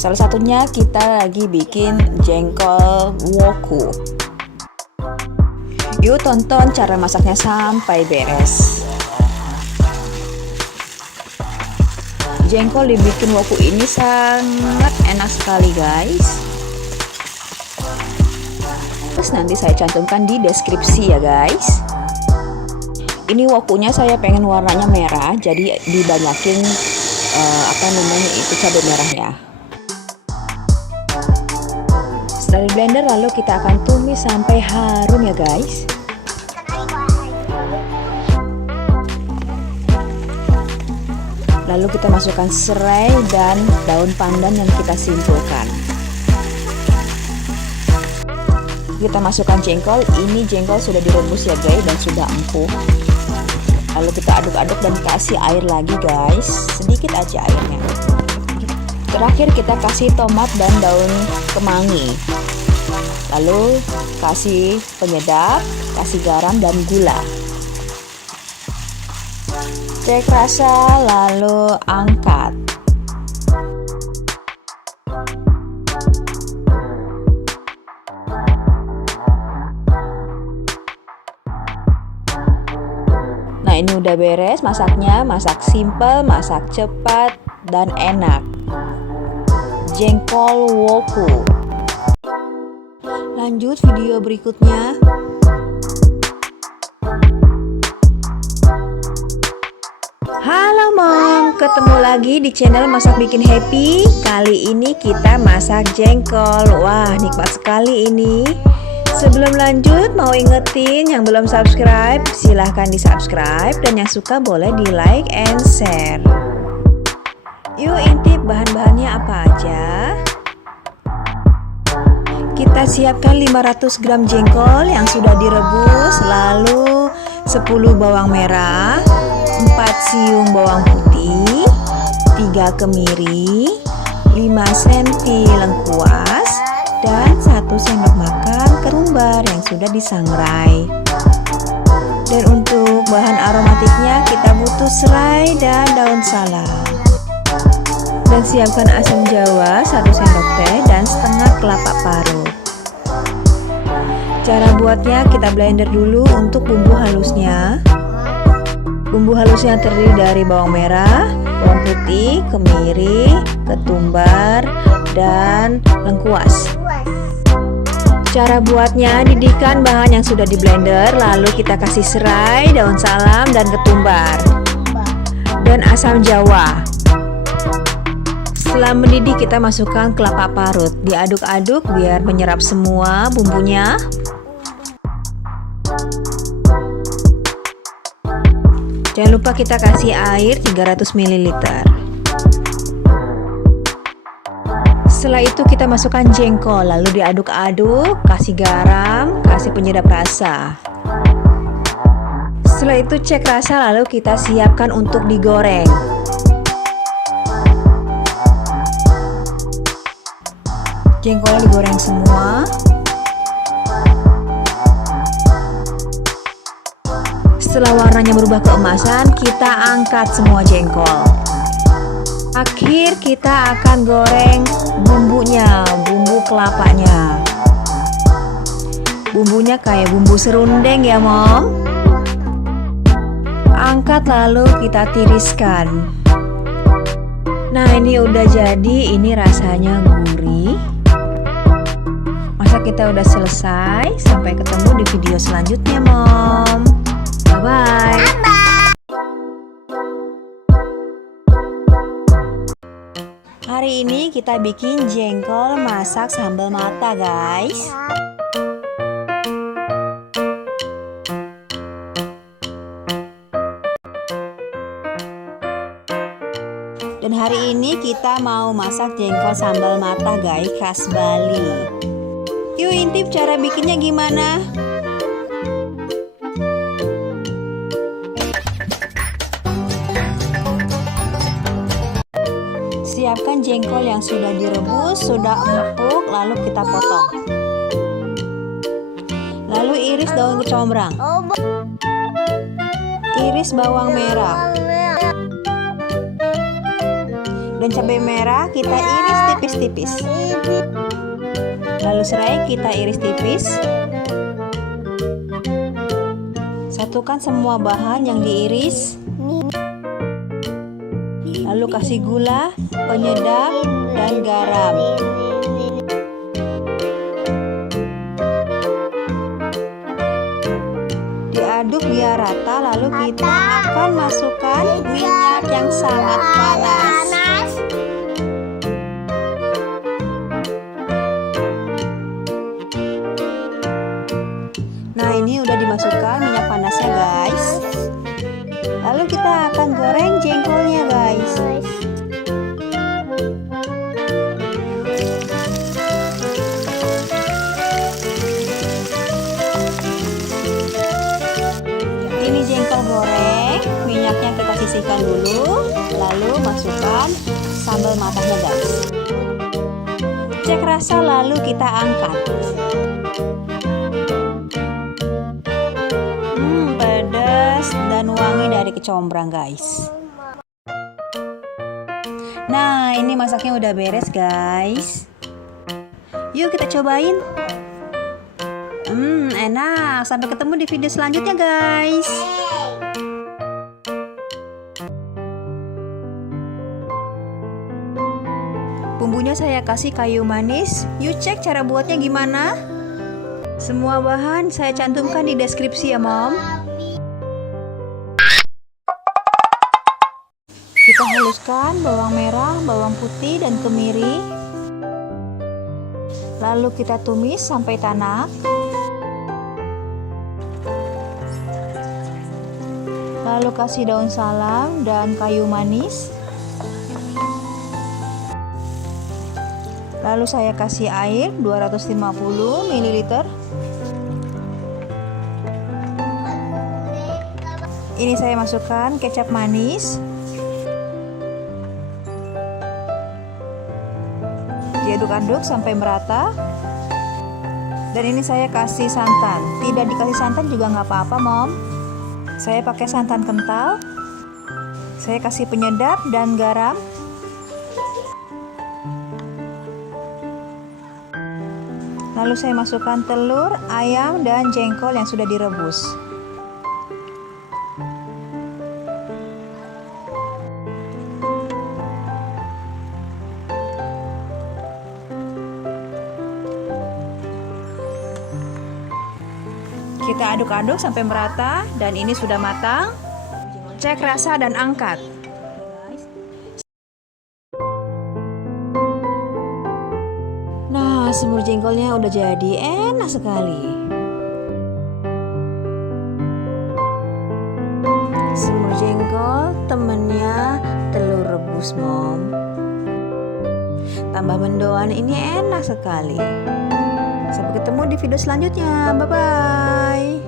Salah satunya kita lagi bikin jengkol woku. Yuk tonton cara masaknya sampai beres. Jengkol dibikin woku ini sangat enak sekali guys. Terus nanti saya cantumkan di deskripsi ya guys. Ini wokunya saya pengen warnanya merah, jadi dibanyakin cabai merahnya. Setelah di blender lalu kita akan tumis sampai harum ya guys. Lalu kita masukkan serai dan daun pandan yang kita simpulkan. Kita masukkan jengkol. Ini jengkol sudah direbus ya guys dan sudah empuk. Lalu kita aduk-aduk dan kasih air lagi guys, sedikit aja airnya. Terakhir kita kasih tomat dan daun kemangi. Lalu kasih penyedap, kasih garam dan gula. Cek rasa lalu angkat. Nah ini udah beres masaknya, masak simple, masak cepat dan enak. Jengkol woku. Lanjut video berikutnya. Halo mom, ketemu lagi di channel Masak Bikin Happy. Kali ini kita masak jengkol. Wah nikmat sekali ini. Sebelum lanjut mau ingetin yang belum subscribe, silahkan di subscribe, dan yang suka boleh di like and share. Yuk intip bahan-bahannya apa aja. Kita siapkan 500 gram jengkol yang sudah direbus, lalu 10 bawang merah, 4 siung bawang putih, 3 kemiri, 5 cm lengkuas, dan 1 sendok makan ketumbar yang sudah disangrai. Dan untuk bahan aromatiknya kita butuh serai dan daun salam. Dan siapkan asam jawa 1 sendok teh dan setengah kelapa parut. Cara buatnya kita blender dulu untuk bumbu halusnya. Bumbu halusnya terdiri dari bawang merah, bawang putih, kemiri, ketumbar, dan lengkuas. Cara buatnya, didihkan bahan yang sudah di blender, lalu kita kasih serai, daun salam, dan ketumbar, dan asam jawa. Setelah mendidih kita masukkan kelapa parut, diaduk-aduk biar menyerap semua bumbunya. Jangan lupa kita kasih air 300 ml. Setelah itu kita masukkan jengkol, lalu diaduk-aduk, kasih garam, kasih penyedap rasa. Setelah itu cek rasa, lalu kita siapkan untuk digoreng. Jengkol digoreng semua. Setelah warnanya berubah keemasan, kita angkat semua jengkol. Akhir kita akan goreng bumbunya, bumbu kelapanya. Bumbunya kayak bumbu serundeng ya mom. Angkat lalu kita tiriskan. Nah ini udah jadi, ini rasanya gurih. Masak kita udah selesai. Sampai ketemu di video selanjutnya mom. Bye-bye. Hari ini kita bikin jengkol masak sambal mata guys. Dan hari ini kita mau masak jengkol sambal mata guys, khas Bali. Yuk intip cara bikinnya gimana. Siapkan jengkol yang sudah direbus, sudah empuk, lalu kita potong. Lalu iris daun kecombrang. Iris bawang merah. Dan cabai merah kita iris tipis-tipis. Lalu serai kita iris tipis. Satukan semua bahan yang diiris. Lalu kasih gula, penyedap, dan garam. Diaduk biar rata, lalu kita akan masukkan minyak yang sangat panas. Nah, ini udah dimasukkan minyak panasnya, guys. Lalu kita akan goreng jengkolnya, guys. Ini jengkol goreng, minyaknya kita sisihkan dulu, lalu masukkan sambal matahnya, guys. Cek rasa lalu kita angkat. Pedas dan wangi dari kecombrang, guys. Nah, ini masaknya udah beres, guys. Yuk kita cobain. Enak. Sampai ketemu di video selanjutnya, guys. Bumbunya saya kasih kayu manis. Yuk cek cara buatnya gimana. Semua bahan saya cantumkan di deskripsi ya, Mom. Kita haluskan bawang merah, bawang putih, dan kemiri. Lalu kita tumis sampai tanak. Lalu kasih daun salam dan kayu manis. Lalu saya kasih air 250 ml. Ini saya masukkan kecap manis. Diaduk-aduk sampai merata. Dan ini saya kasih santan. Tidak dikasih santan juga nggak apa-apa, Mom. Saya pakai santan kental. Saya kasih penyedap dan garam. Lalu saya masukkan telur, ayam, dan jengkol yang sudah direbus. Kita aduk-aduk sampai merata dan ini sudah matang. Cek rasa dan angkat. Nah, semur jengkolnya udah jadi, enak sekali. Semur jengkol temennya telur rebus, Mom. Tambah mendoan, ini enak sekali. Sampai ketemu di video selanjutnya. Bye-bye.